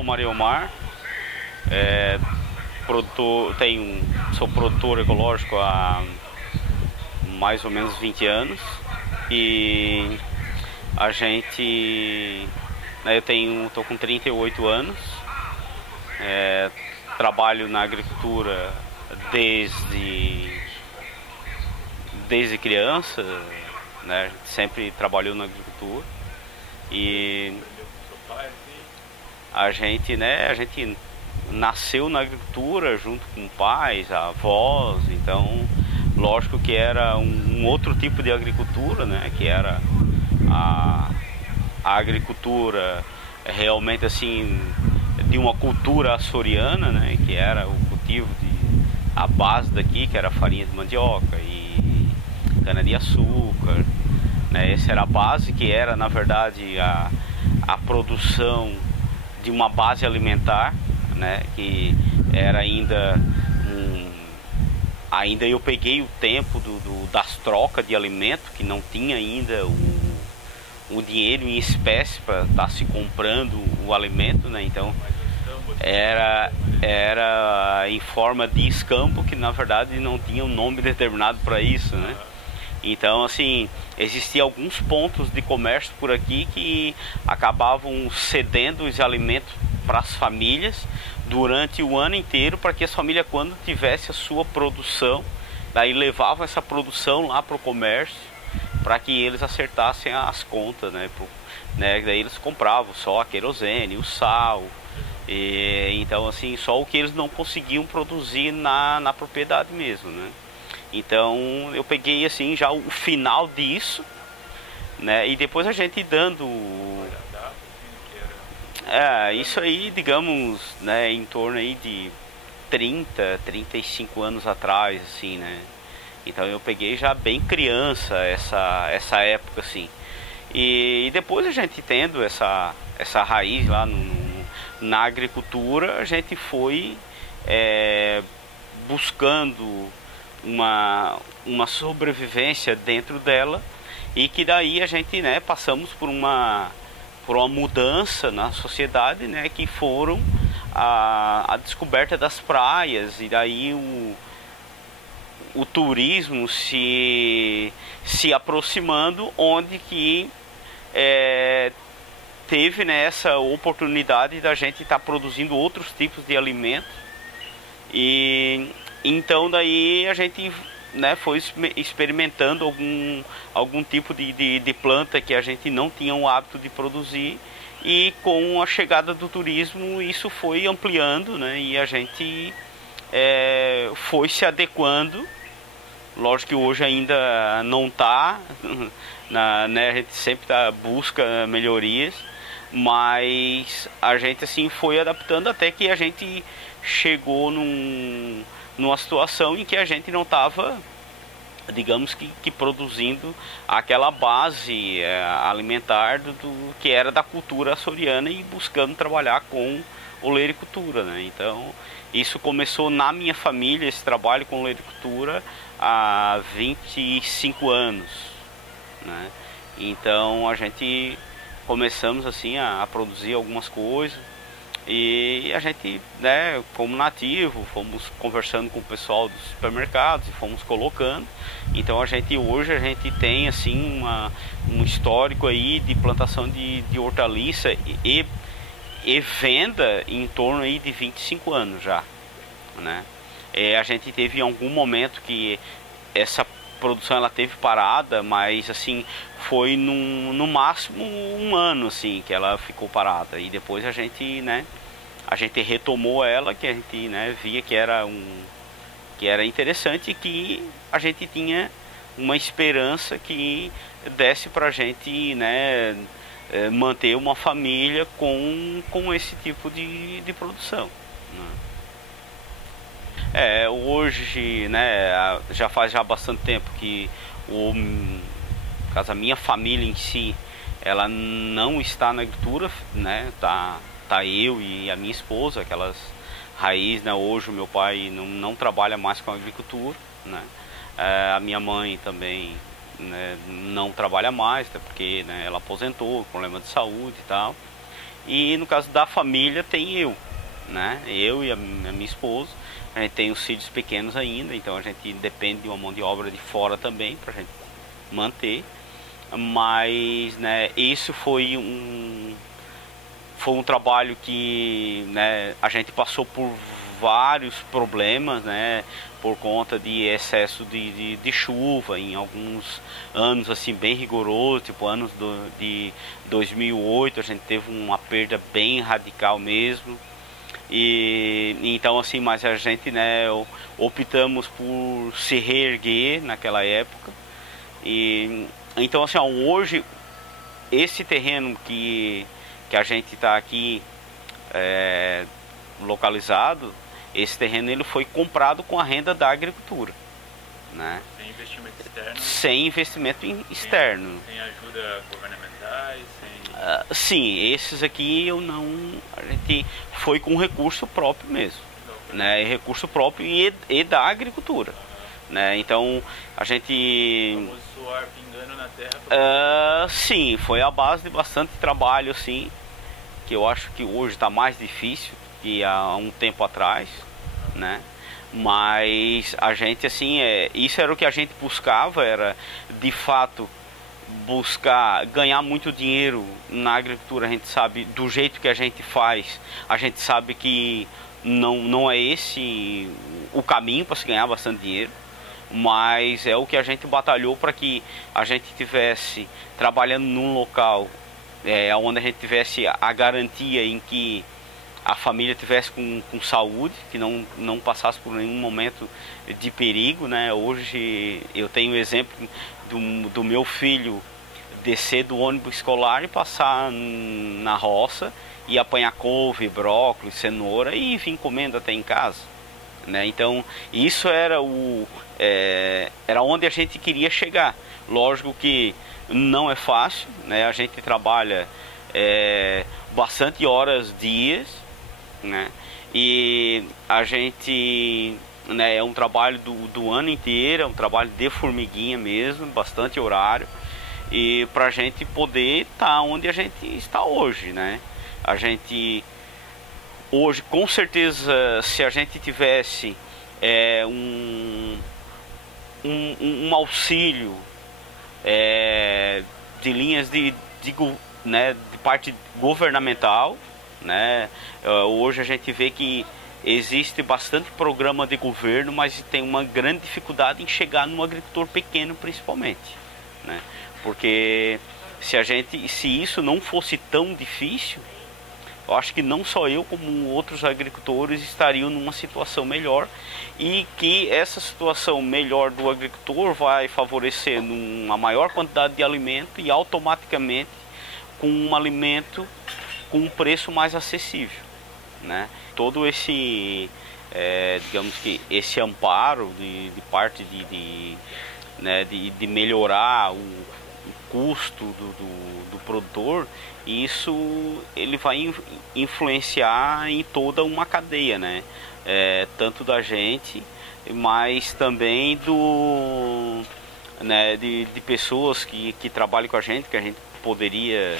sou Mariomar, sou produtor ecológico há mais ou menos 20 anos e a gente, né, tô com 38 anos, trabalho na agricultura desde criança, né, a gente sempre trabalhou na agricultura e a gente nasceu na agricultura junto com pais, avós, então lógico que era um outro tipo de agricultura, né, que era a agricultura realmente assim de uma cultura açoriana, né, que era o cultivo a base daqui, que era farinha de mandioca e cana de açúcar, né, essa era a base, que era na verdade a produção de uma base alimentar, né, que era ainda eu peguei o tempo das trocas de alimento, que não tinha ainda o dinheiro em espécie para estar se comprando o alimento, né, então era em forma de escampo, que na verdade não tinha um nome determinado para isso, né. Então, assim, existiam alguns pontos de comércio por aqui que acabavam cedendo os alimentos para as famílias durante o ano inteiro, para que as famílias, quando tivesse a sua produção, daí levavam essa produção lá para o comércio, para que eles acertassem as contas, né? Daí eles compravam só a querosene, o sal, então, assim, só o que eles não conseguiam produzir na propriedade mesmo, né? Então eu peguei assim já o final disso, né? E depois a gente dando isso aí, digamos, né, em torno aí de 35 anos atrás, assim, né? Então eu peguei já bem criança essa época, assim. E depois a gente tendo essa raiz lá na agricultura, a gente foi buscando uma sobrevivência dentro dela, e que daí a gente, né, passamos por uma mudança na sociedade, né, que foram a descoberta das praias, e daí o turismo se aproximando, onde que teve, né, essa oportunidade da gente estar produzindo outros tipos de alimentos. E então daí a gente, né, foi experimentando algum tipo de planta que a gente não tinha o hábito de produzir, e com a chegada do turismo isso foi ampliando, né, e a gente foi se adequando. Lógico que hoje ainda não está, né, a gente sempre busca melhorias, mas a gente assim foi adaptando até que a gente chegou numa situação em que a gente não estava, digamos que produzindo aquela base alimentar do que era da cultura açoriana, e buscando trabalhar com olericultura, né? Então isso começou na minha família, esse trabalho com olericultura, há 25 anos, né? Então a gente começamos assim a produzir algumas coisas, e a gente, né, como nativo, fomos conversando com o pessoal dos supermercados e fomos colocando. Então hoje a gente tem assim um histórico aí de plantação de hortaliça e venda em torno aí de 25 anos já, né? A gente teve em algum momento que essa produção ela teve parada, mas assim foi no máximo um ano assim que ela ficou parada, e depois a gente, né, retomou ela, que a gente, né, via que era interessante, e que a gente tinha uma esperança que desse pra gente, né, manter uma família com esse tipo de produção, né? Hoje, né, já faz bastante tempo que a minha família em si, ela não está na agricultura, né, tá eu e a minha esposa, aquelas raízes, né? Hoje o meu pai não trabalha mais com a agricultura, né? A minha mãe também, né, não trabalha mais, até porque, né, ela aposentou, problema de saúde e tal. e no caso da família tem eu, né? Eu e a minha esposa. A gente tem os filhos pequenos ainda, então a gente depende de uma mão de obra de fora também para a gente manter. Mas, né, isso foi um trabalho que, né, a gente passou por vários problemas, né, por conta de excesso de chuva em alguns anos assim bem rigoroso, tipo anos de 2008 a gente teve uma perda bem radical mesmo. E então assim, mas a gente, né, optamos por se reerguer naquela época. E então assim, ó, hoje esse terreno que a gente está aqui localizado, esse terreno ele foi comprado com a renda da agricultura, né? Sem investimento externo? Sem investimento externo. Sem ajuda governamentais? Sim, esses aqui eu não... A gente foi com recurso próprio mesmo, né? Recurso próprio e da agricultura, né? Então a gente... O famoso suor pingando na terra? Sim, foi a base de bastante trabalho, assim, que eu acho que hoje está mais difícil que há um tempo atrás, né? Mas a gente, assim, isso era o que a gente buscava, era de fato buscar ganhar muito dinheiro na agricultura. A gente sabe, do jeito que a gente faz, a gente sabe que não é esse o caminho para se ganhar bastante dinheiro, mas é o que a gente batalhou para que a gente tivesse trabalhando num local onde a gente tivesse a garantia em que a família tivesse com saúde, que não passasse por nenhum momento de perigo, né? Hoje eu tenho o exemplo do meu filho descer do ônibus escolar e passar na roça e apanhar couve, brócolis, cenoura e vir comendo até em casa, né? Então isso era onde a gente queria chegar. Lógico que não é fácil, né? A gente trabalha bastante horas, dias, né? E a gente, né, é um trabalho do ano inteiro, é um trabalho de formiguinha mesmo, bastante horário, e para a gente poder estar onde a gente está hoje, né? A gente hoje, com certeza, se a gente tivesse um auxílio de linhas né, de parte governamental, né? Hoje a gente vê que existe bastante programa de governo, mas tem uma grande dificuldade em chegar no agricultor pequeno, principalmente, né? Porque se isso não fosse tão difícil, eu acho que não só eu como outros agricultores estariam numa situação melhor, e que essa situação melhor do agricultor vai favorecer uma maior quantidade de alimento e automaticamente com um alimento com um preço mais acessível, né? Todo esse, digamos que esse amparo de parte né, de melhorar o custo do produtor, isso ele vai influenciar em toda uma cadeia, né? Tanto da gente, mas também né, de pessoas que trabalham com a gente, que a gente poderia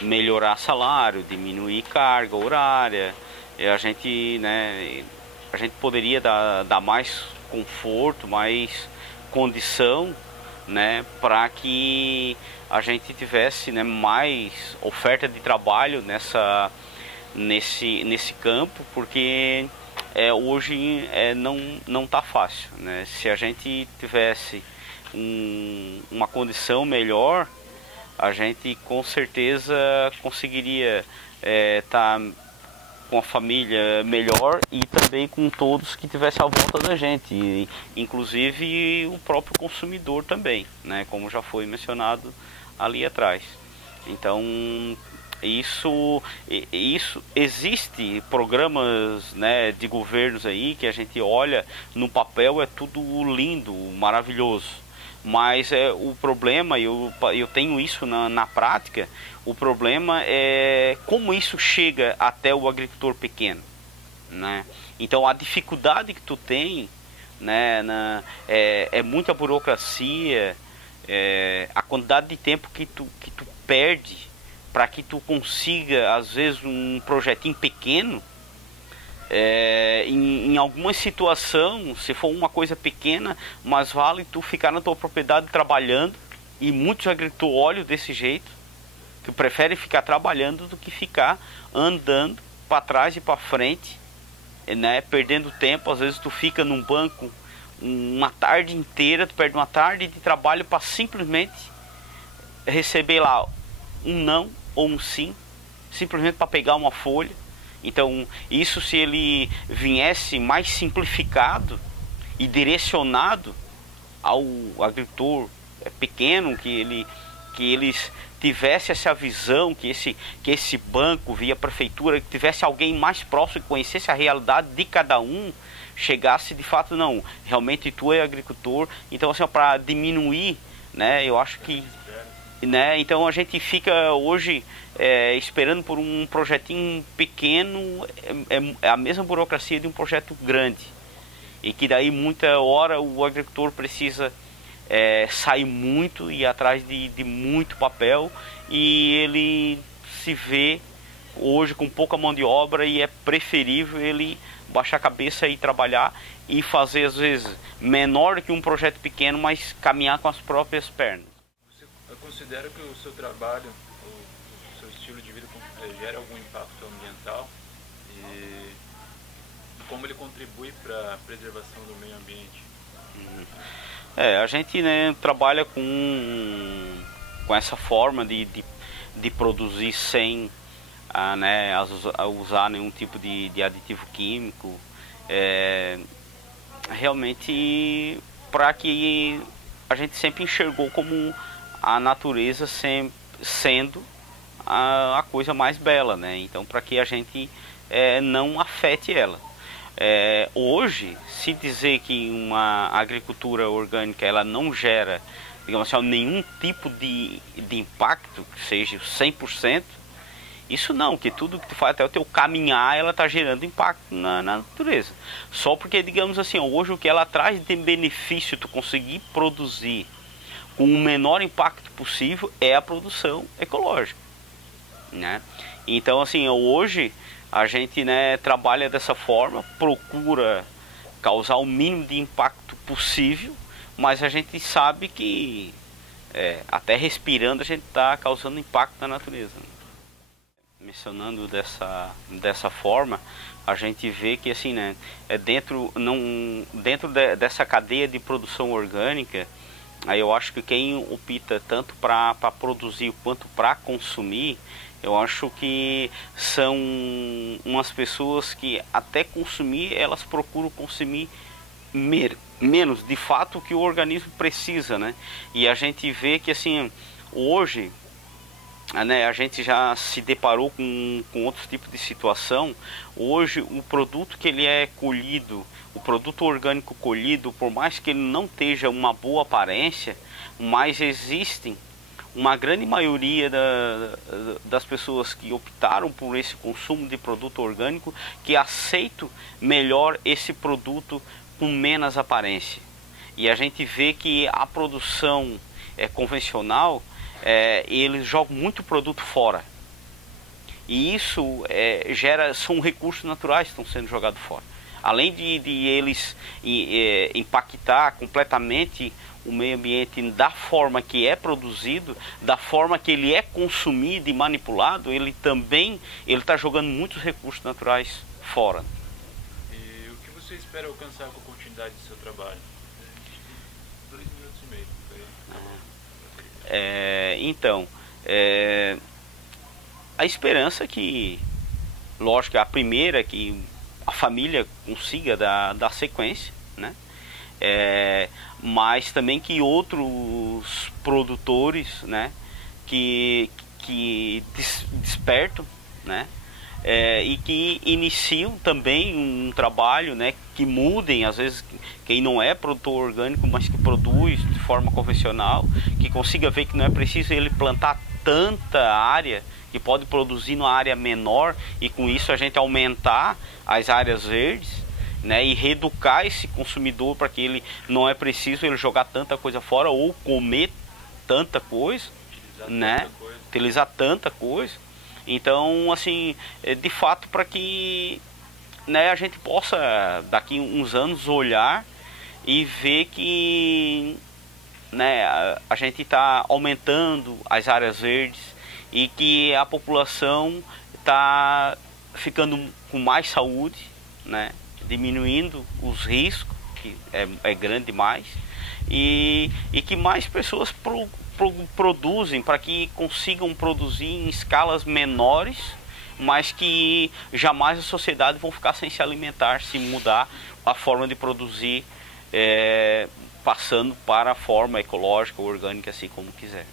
melhorar salário, diminuir carga horária, a gente, né, a gente poderia dar mais conforto, mais condição, né, para que a gente tivesse, né, mais oferta de trabalho nesse campo, porque hoje não está fácil, né? Se a gente tivesse uma condição melhor, a gente com certeza conseguiria estar com a família melhor e também com todos que tivessem à volta da gente, inclusive o próprio consumidor também, né? Como já foi mencionado ali atrás. Então isso existe programas, né, de governos aí que a gente olha no papel, é tudo lindo, maravilhoso, mas o problema, eu tenho isso na prática, o problema é como isso chega até o agricultor pequeno, né? Então a dificuldade que tu tem, né, é muita burocracia, a quantidade de tempo que tu perde para que tu consiga, às vezes, um projetinho pequeno, em alguma situação, se for uma coisa pequena, mas vale tu ficar na tua propriedade trabalhando, e muitos agricultores olham desse jeito, que preferem ficar trabalhando do que ficar andando para trás e para frente, né, perdendo tempo. Às vezes tu fica num banco uma tarde inteira, tu perde uma tarde de trabalho para simplesmente receber lá um não ou um sim, simplesmente para pegar uma folha. Então, isso, se ele viesse mais simplificado e direcionado ao agricultor pequeno, que eles tivesse essa visão, que esse banco via prefeitura, que tivesse alguém mais próximo que conhecesse a realidade de cada um, chegasse de fato, não, realmente tu é agricultor, então assim, para diminuir, né, eu acho que, né, então a gente fica hoje esperando por um projetinho pequeno, é a mesma burocracia de um projeto grande, e que daí muita hora o agricultor precisa sair muito e ir atrás de muito papel, e ele se vê hoje com pouca mão de obra, e é preferível ele baixar a cabeça e trabalhar e fazer, às vezes, menor que um projeto pequeno, mas caminhar com as próprias pernas. Eu considero que o seu trabalho, o seu estilo de vida gera algum impacto ambiental, e como ele contribui para a preservação do meio ambiente? A gente, né, trabalha com essa forma de produzir sem usar nenhum tipo de aditivo químico, realmente para que a gente sempre enxergou como a natureza sendo a coisa mais bela, né? Então, para que a gente não afete ela. Hoje, se dizer que uma agricultura orgânica ela não gera, digamos assim, nenhum tipo de impacto, que seja 100%, isso não, que tudo que tu faz, até o teu caminhar, ela está gerando impacto na natureza. Só porque, digamos assim, hoje o que ela traz de benefício tu conseguir produzir com o menor impacto possível é a produção ecológica, né? Então, assim, hoje a gente, né, trabalha dessa forma, procura causar o mínimo de impacto possível, mas a gente sabe que até respirando a gente está causando impacto na natureza. Mencionando dessa forma, a gente vê que, assim, né, dentro dessa cadeia de produção orgânica, aí eu acho que quem opta tanto para produzir quanto para consumir, eu acho que são umas pessoas que até consumir, elas procuram consumir menos de fato que o organismo precisa, né? E a gente vê que, assim, hoje, né, a gente já se deparou com outros tipos de situação. Hoje o produto que ele é colhido, o produto orgânico colhido, por mais que ele não esteja uma boa aparência, mas existem uma grande maioria das pessoas que optaram por esse consumo de produto orgânico, que aceitam melhor esse produto com menos aparência. E a gente vê que a produção convencional, eles jogam muito produto fora. E isso são recursos naturais que estão sendo jogados fora. Além de eles impactar completamente o meio ambiente da forma que é produzido, da forma que ele é consumido e manipulado, ele também está jogando muitos recursos naturais fora. E o que você espera alcançar com a continuidade do seu trabalho? 2 minutos e meio. Então, a esperança que, lógico, a primeira que a família consiga dar sequência, né? Mas também que outros produtores, né, que despertam, né, e que iniciam também um trabalho, né, que mudem, às vezes, quem não é produtor orgânico, mas que produz de forma convencional, que consiga ver que não é preciso ele plantar tanta área, que pode produzir numa área menor, e com isso a gente aumentar as áreas verdes, né, e reeducar esse consumidor para que ele não é preciso ele jogar tanta coisa fora ou comer tanta coisa, né? Utilizar tanta coisa. Então, assim, de fato, para que, né, a gente possa daqui uns anos olhar e ver que, né, a gente está aumentando as áreas verdes e que a população está ficando com mais saúde, né, diminuindo os riscos, que é grande demais, e que mais pessoas produzem, para que consigam produzir em escalas menores, mas que jamais a sociedade vão ficar sem se alimentar, se mudar a forma de produzir, passando para a forma ecológica ou orgânica, assim como quiser.